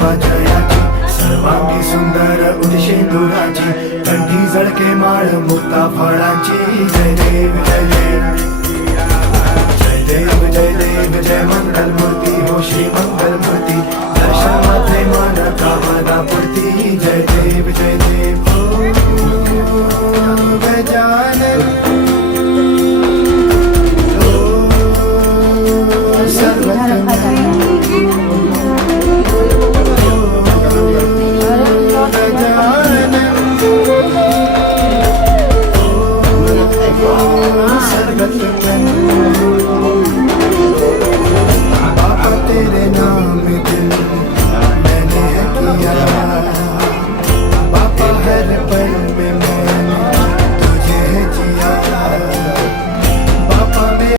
बाप्पा जयाची, सर्वांगी सुंदर उदिशेंदुराची, कंठी झळके माळ मुक्ता फळांची, जय देव जय